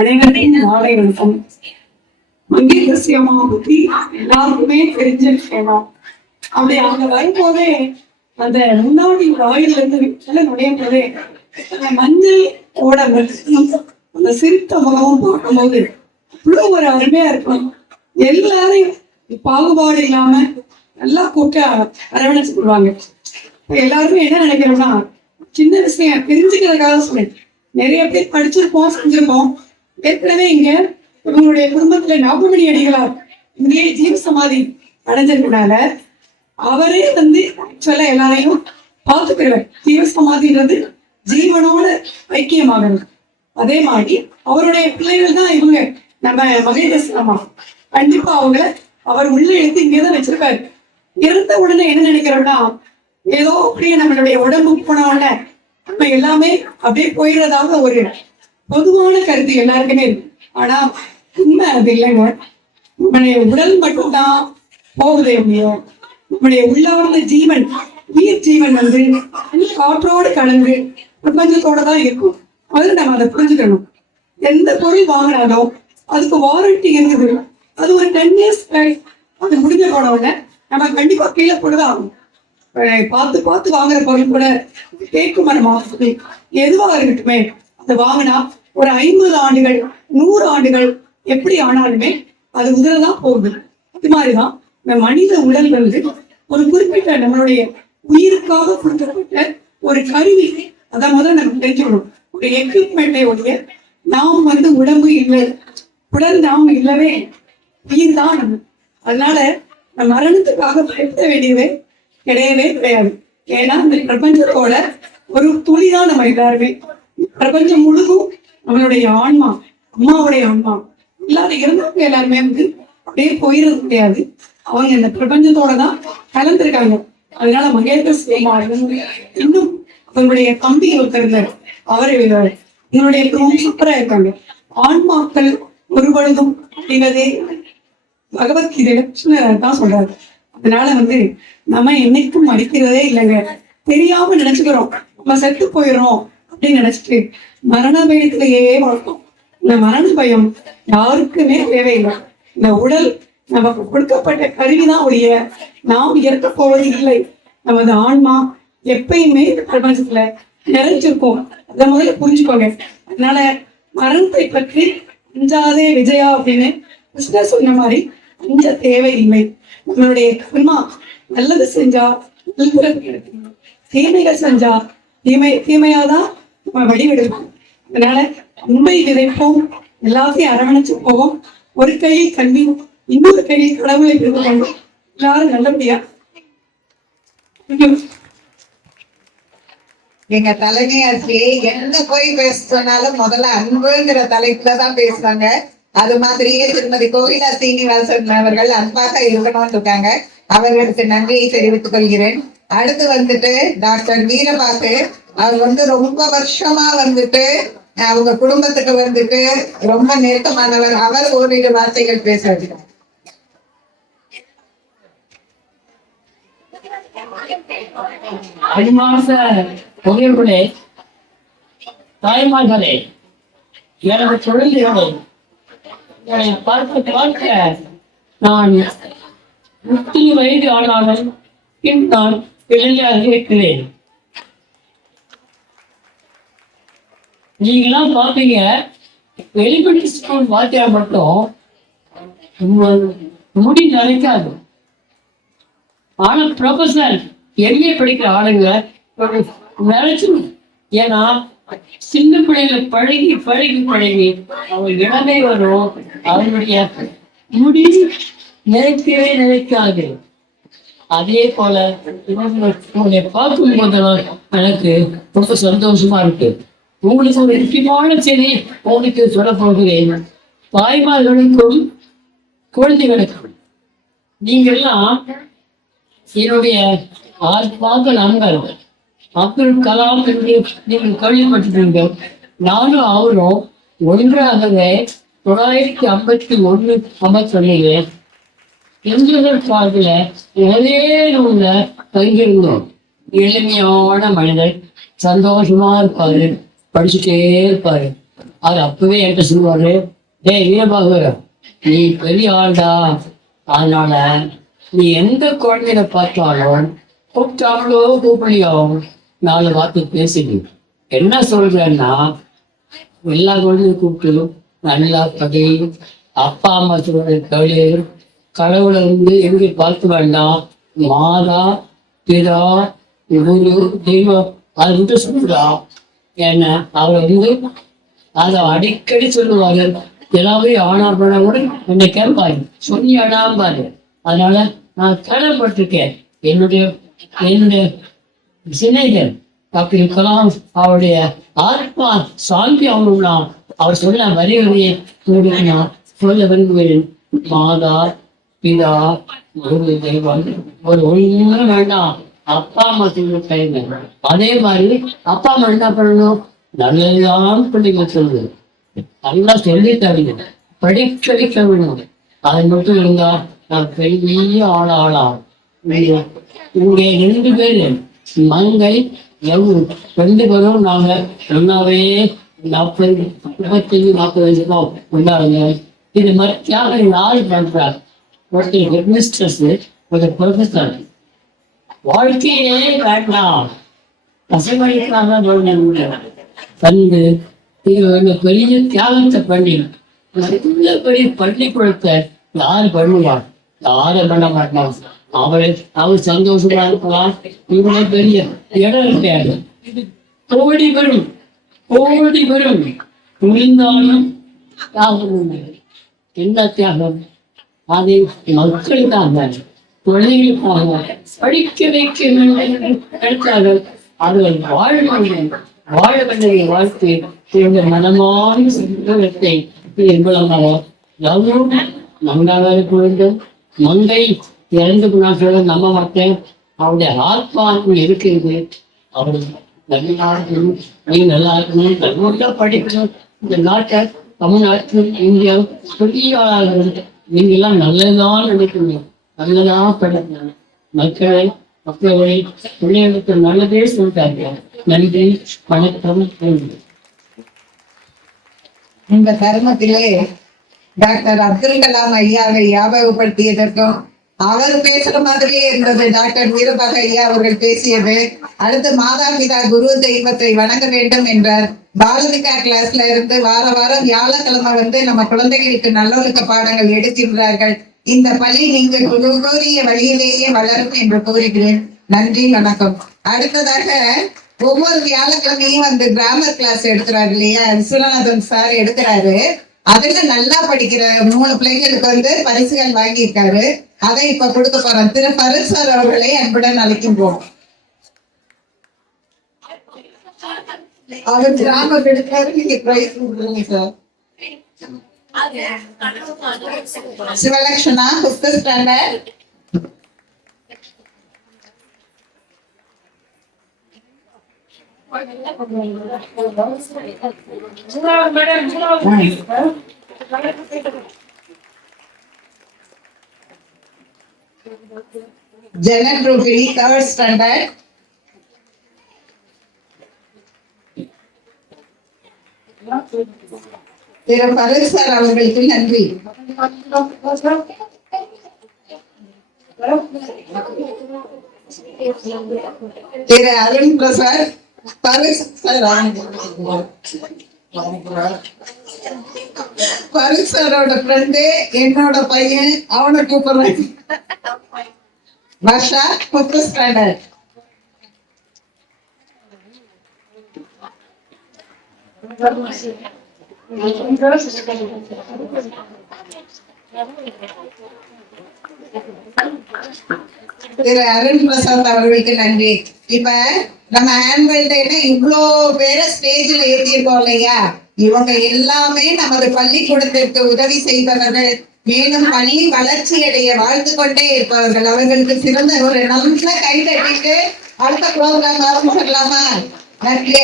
அனைவரையும் மாலை வணக்கம். மங்கேசியமா பத்தி எல்லாருக்குமே தெரிஞ்ச விஷயமா. அப்படி அவங்க வரும்போதே அந்த முன்னாடி வாயில இருந்து வீட்டுல நுழையும் போதே அந்த மஞ்சள் ஓட அந்த சிரித்த முகமும் பார்க்கும்போது அவ்வளவு ஒரு அருமையா இருக்கும். எல்லாரையும் பாகுபாடு இல்லாம நல்லா கூட்ட அரவணைச்சு கொள்வாங்க. எல்லாருமே என்ன நினைக்கிறோம்னா, சின்ன விஷயம் தெரிஞ்சுக்கிறதுக்காக சொன்னேன். நிறைய பேர் படிச்சிருப்போம், செஞ்சிருப்போம். ஏற்கனவே இங்க இவங்களுடைய குடும்பத்துல நாகமணி அடிகளார் இங்கேயே ஜீவ சமாதி அடைஞ்சிருக்கனால அவரே சொல்ல எல்லாரையும் பார்த்துக்கிறவர். ஜீவ சமாதின்றது ஜீவனோட ஐக்கியமாகணும். அதே மாதிரி அவருடைய பிள்ளைகள் தான் இவங்க. நம்ம மகேதேசமா கண்டிப்பா அவங்கள அவர் உள்ள எடுத்து இங்கேதான் வச்சிருக்காரு. இறந்த உடனே என்ன நினைக்கிறோம்னா, ஏதோ அப்படியே நம்மளுடைய உடம்பு போனோட நம்ம எல்லாமே அப்படியே போயிடுறதாக ஒரு பொதுவான கருத்து எல்லாருக்குமே இருக்கு. ஆனா உண்மை அது இல்லைங்க. நம்முடைய உடல் மட்டும்தான் போகுதே முடியும். நம்முடைய உள்ளார்ந்த ஜீவன், உயிர் ஜீவன் காற்றோடு கலந்து பிரபஞ்சத்தோட தான் இருக்கும். அது நம்ம அதை புரிஞ்சுக்கணும். எந்த பொருள் வாங்கினாலும் அதுக்கு வாரண்டி இருக்குது. அது ஒரு 10 years அது முடிஞ்ச போன உடனே நம்ம கண்டிப்பா கீழே போட்டுதான் ஆகும். பார்த்து பார்த்து வாங்குற பொருள் கூட கேட்கும் மாசத்துக்கு எதுவாக இருக்கட்டுமே, அதை வாங்கினா ஒரு 50 ஆண்டுகள் 100 ஆண்டுகள் எப்படி ஆனாலுமே அது உதிரதான் போகுது. இது மாதிரிதான் இந்த மனித உடல் ஒரு குறிப்பிட்ட நம்மளுடைய உயிருக்காக கொடுக்கப்பட்ட ஒரு கருவி. அதை முதல்ல நம்ம தெரிஞ்சுக்கணும். ஒரு எக்யூப்மெண்ட்டை ஒழிய நாம் உடம்பு இல்லை, உடல் நாம் இல்லவே, உயிர் தான். அதனால மரணத்துக்காக பயப்பட வேண்டியதே கிடையவே கிடையாது. ஏன்னா இந்த பிரபஞ்சத்தோட ஒரு துளிதான் நம்ம எல்லாருமே. பிரபஞ்சம் முழுதும் நம்மளுடைய ஆன்மா, அம்மாவுடைய ஆன்மா. எல்லாரும் இறந்தவங்க எல்லாருமே அப்படியே போயிறது கிடையாது. அவங்க இந்த பிரபஞ்சத்தோட தான் கலந்துருக்காங்க. அதனால மகேந்திரமா இன்னும் அவங்களுடைய தம்பி ஒருத்தர் அவரை எங்களுடைய சூப்பரா இருக்காங்க. ஆன்மாக்கள் ஒரு பொழுதும் அப்படிங்கிறதே பகவத்கீதையில கிருஷ்ணர் தான் சொல்றாரு. அதனால நம்ம என்னைக்கும் மடிக்கிறதே இல்லைங்க. தெரியாம நினைச்சுக்கிறோம் நம்ம செத்து போயிடும் அப்படின்னு நினைச்சிட்டு மரண பயத்திலேயே வளர்த்தோம். இந்த மரண பயம் யாருக்குமே தேவையில்லை. இந்த உடல் நமக்கு கொடுக்கப்பட்ட கருவிதான் ஒழிய நாம் இறக்க போவது இல்லை. நமது ஆன்மா எப்பயுமே பிரபஞ்சத்துல நிறைஞ்சிருக்கும். அதை முதல்ல புரிஞ்சுக்கோங்க. அதனால மரணத்தை பற்றி அஞ்சாதே விஜயா அப்படின்னு கிருஷ்ணர் சொன்ன மாதிரி அஞ்ச தேவையில்லை. நம்மளுடைய கர்மா நல்லது செஞ்சா நல்லது கிடைக்கும், தீமைகள் செஞ்சா தீமையாதான் நம்ம வடிவெடுப்போம். அதனால அன்பை விதைப்போம், எல்லாத்தையும் அரவணைச்சு போவோம். ஒரு கையில் கல்வி, இன்னொரு கையில் கடவுளை பெற்று கொண்டு எல்லாரும் நல்லபடியா. எங்க தலைமை ஆசிரியை என்ன போய் பேச சொன்னாலும் முதல்ல அன்புங்கிற தலைப்புலதான் பேசுறாங்க. அது மாதிரியே திருமதி கோகிலா சீனிவாசன் அவர்கள் அன்பாக இருக்கணும்னு இருக்காங்க. அவர்களுக்கு நன்றியை தெரிவித்துக் கொள்கிறேன். அடுத்து டாக்டர் வீரபாகு அவர் ரொம்ப வருஷமா அவங்க குடும்பத்துக்கு ரொம்ப நெருக்கமானவர். அவர் ஓரிரு வார்த்தைகள் பேசுறாங்க. பொதுகளே, தாய்மார்களே, எனது குழந்தைகளே, என்னை பார்க்க நான் 30 வயது ஆனாலும் நான் இளைஞராக இருக்கிறேன். நீங்களாம் பார்ப்பீங்க, எலிமெண்டரி ஸ்கூல் வாத்தியா மட்டும் முடி நினைக்காது. ஆனா ப்ரொஃபஸர் எம்ஏ படிக்கிற ஆளுங்க நினைச்சு, ஏன்னா சின்ன பிள்ளைகளை பழகி பழகி பழகி அவங்க இடமே வரும். அவங்களுடைய முடி நினைக்கவே நினைக்காது. அதே போல உங்களை பார்க்கும் போதெல்லாம் எனக்கு ரொம்ப சந்தோஷமா இருக்கு. உங்களுக்கு ஒரு முக்கியமான செய்தி உங்களுக்கு சொல்ல போகிறேன். தாய்மார்களுக்கும் குழந்தைகளுக்கும் நீங்கள்லாம் என்னுடைய ஆத்மாக நண்பர்கள். அப்துல் கலாம் என்று நீங்கள் கேள்விப்பட்டிருக்கீங்க. நானும் அவரும் ஒன்றாகவே 951 அமர்த்தொன்னில் எங்கள் காலத்துல ஒரே நூல்ல தங்கியிருந்தோம். எளிமையான மனிதர், சந்தோஷமா இருப்பாரு, படிச்சுட்டே இருப்பாரு. அவர் அப்பவே என்கிட்ட சொல்லுவாரு, டேய் வீரபாகு, நீ பெரிய ஆள்டா, அதனால நீ எந்த குழந்தைய பார்த்தாலும் கூப்பிட்டாங்களோ கூப்பிடலையோ 4 வார்த்தை பேசுது. என்ன சொல்றேன்னா, எல்லா குழந்தையும் கூப்பிட்டு நல்லா படி, அப்பா அம்மா சொல்ற கவலை, கடவுளை எங்கே பார்க்க வேண்டாம், மாதா பிதா குரு தெய்வம் அதை மட்டும் சொல்லுடா. ஏன்னா அவர் அதை அடிக்கடி சொல்லுவாரு. எல்லாமே ஆனா பண்ண கூட என்னை கேட்பாரு, சொல்லி ஆனாம்பாரு. அதனால நான் கடன்பட்டிருக்கேன். என்னுடைய சினைகள் டாக்டர் கலாம் அவருடைய ஆத்மா சாந்தி ஆகணும்னா அவர் சொன்ன வரிகளையே நான் சொல்ல விரும்புகிறேன். மாதா பிதா குரு தெய்வம் ஒரு ஒன்றும் வேண்டாம், அப்பா அம்மா சொல்ல கைங்க. அதே மாதிரி அப்பா அம்மா என்ன பண்ணணும், நல்லதான் பிள்ளைங்க சொல்லுது, நல்லா சொல்லி தருங்க, படிக்க வைக்க வேணும். அது மட்டும் இருந்தா நான் பெரிய ஆளாம். இங்கே 2 பேரு மங்கை 2 பேரும் நாங்க ஒன்னாவே 25-40 வயசு தான் கொண்டாடுங்க. இது மாதிரி தியாகம் 4 பண்றாங்க. ஒருத்தர் ஹெட்மிஸ்ட்ரஸ், ஒருத்தர் ப்ரொஃபஸர். வாழ்க்கையே வேண்டாம், கசமளிக்காக தந்து பெரிய தியாகத்தை பண்ணி நல்ல பெரிய பள்ளிக்கூடத்தை யார் பண்ணுவார், யாரும் பண்ண மாட்டான். அவர் சந்தோஷமா இருக்கலாம். இவங்க பெரிய இடம் இருக்காது, கோடி வரும் புரிந்தாலும் தியாகம் உண்டு. என்ன தியாகம்? அது மக்களுக்காக, குழந்தைகளுக்காக படிக்க வைக்க வேண்டும் எடுத்தார்கள். அவர்கள் வாழ வேண்டிய வாழ்க்கை இந்த மனமான சந்தோஷத்தை எவ்வளவு மங்காக இருக்க வேண்டும். மங்கை இறந்து போனார்கள் நம்ப மாட்டேன். அவருடைய ஆத்மாத்மா இருக்கிறது. அவர் நல்லா இருக்கணும், நீ நல்லா இருக்கணும், நல்லா படிக்கணும். இந்த நாட்டை தமிழ்நாட்டில் இந்தியா பெரிய ஆளாக நீங்கெல்லாம் நல்லதான் நினைக்கணும், நல்லதான் படிக்கணும். மக்களை பிள்ளைகளுக்கு நல்லதே சொல்றாங்க. நன்றி, வணக்கம். இந்த தருணத்திலே டாக்டர் அப்துல் கலாம் ஐயாவை ஞாபகப்படுத்தியதற்கும் அவர் பேசுற மாதிரியே இருந்தது டாக்டர் வீரபாகு ஐயா அவர்கள் பேசியது. அடுத்து மாதா பிதா குரு தெய்வத்தை வணங்க வேண்டும் என்றார். பாலவிகா கிளாஸ்ல இருந்து வாரம் வியாழக்கிழமை நம்ம குழந்தைகளுக்கு நல்லொழுக்க பாடங்கள் எடுக்கின்றார்கள். இந்த பள்ளி நீங்கள் கூறிய வழியிலேயே வளரும் என்று கூறுகிறேன். நன்றி, வணக்கம். அடுத்ததாக ஒவ்வொரு வியாழக்கிழமையும் கிராமர் கிளாஸ் எடுக்கிறாரு இல்லையா, விஸ்வநாதன் சார் எடுக்கிறாரு. அதுல நல்லா படிக்கிற 3 பிள்ளைங்களுக்கு பரிசுகள் வாங்கியிருக்காரு. அதை இப்ப கொடுக்க போறோம். திரு பருத் சார் அவர்களை அன்புடன் அழைக்கின்றோம். அவர் கிராமர் எடுக்கிறாரு, நீங்க பிரைஸ் கொடுக்குறீங்க sir. Sivalakshmana 5th standard. Janet Ruby 3rd standard. Thiru Paruth sir அவர்களுக்கு நன்றி. திரு அருண் பிரசாத் பருத் சாரோட ஃப்ரெண்டு, என்னோட பையன், அவனை கூப்பிடுறேன். Varsha 5th standard. திரு அருண் பிரசாத் அவர்களுக்கு நன்றி. இப்ப நம்ம ஆனுவல் டேனா இவ்வளோ பேரை ஸ்டேஜ்ல ஏற்றிருக்கோம் இல்லையா, இவங்க எல்லாமே நமது பள்ளிக்கூடத்திற்கு உதவி செய்பவர்கள், மேலும் பள்ளி வளர்ச்சி அடைய வாழ்த்து கொண்டே இருப்பவர்கள். அவர்களுக்கு சிறந்த ஒரு நல்ல கை தட்டிட்டு அடுத்த ப்ரோக்ராம் ஆரம்பிச்சிடலாமா? நன்றி.